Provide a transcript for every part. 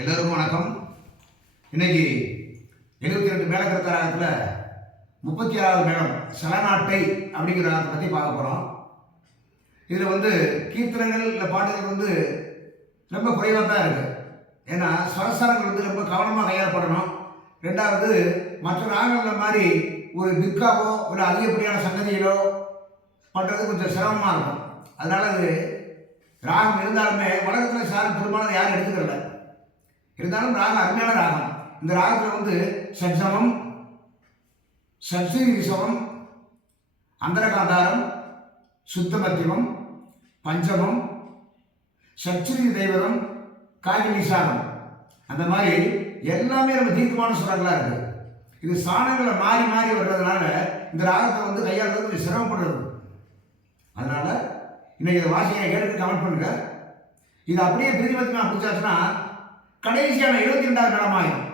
எல்லோருக்கும் வணக்கம். இன்னைக்கு 72 மேலக்கருத்த ராகத்தில் 36வது மேளம் சலநாட்டை அப்படிங்கிற ராகத்தை பற்றி பார்க்க போகிறோம். இதில் கீர்த்தனங்கள் இல்லை பாட்டுகள் ரொம்ப குறைவாக தான் இருக்குது. ஏன்னா ஸ்வரஸ்தானங்கள் ரொம்ப கவனமாக கையாளப்படணும். ரெண்டாவது, மற்ற ராகங்களில் மாதிரி ஒரு பிக்காவோ இல்லை அதிகப்படியான சங்கதிகளோ பண்ணுறது கொஞ்சம் சிரமமாக இருக்கும். அதனால் அது ராகம் இருந்தாலுமே வழக்கத்தில் சார் பெரும்பாலும் யாரும் எடுத்துக்கிறல. இருந்தாலும் ராகம் அருமையான ராகம். இந்த ராகத்தில் சட்சமம், சட்சி ரிஷவம், அந்தரகாந்தாரம், சுத்த மத்தியமம், பஞ்சமம், சட்சிரி தெய்வதம், காகினி சாகம், அந்த மாதிரி எல்லாமே நம்ம தீர்க்கமான சுரங்களாக இருக்குது. இது சாணங்களை மாறி மாறி வர்றதுனால இந்த ராகத்தை கையாளுறது கொஞ்சம் சிரமப்படுறது. அதனால இன்னைக்கு இதை வாசிக்க கேட்டு கமெண்ட் பண்ணுங்க. இது அப்படியே பிரிதிமத்தியமாக பிடிச்சாச்சுன்னா கடைசியான 72வது மேளமாயிரும்.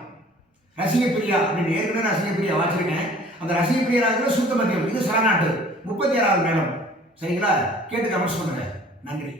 ரசிகப்பிரியா அப்படின்னு ஏற்கனவே ரசிகப்பிரியா வாச்சிருக்கேன். அந்த ரசிகப்பிரியா ராகத்தில் சுத்த மத்தியம், இது சலநாட்டு 36வது மேளம். சரிங்களா? கேட்டு கமெண்ட்ஸ் பண்ணுங்க. நன்றி.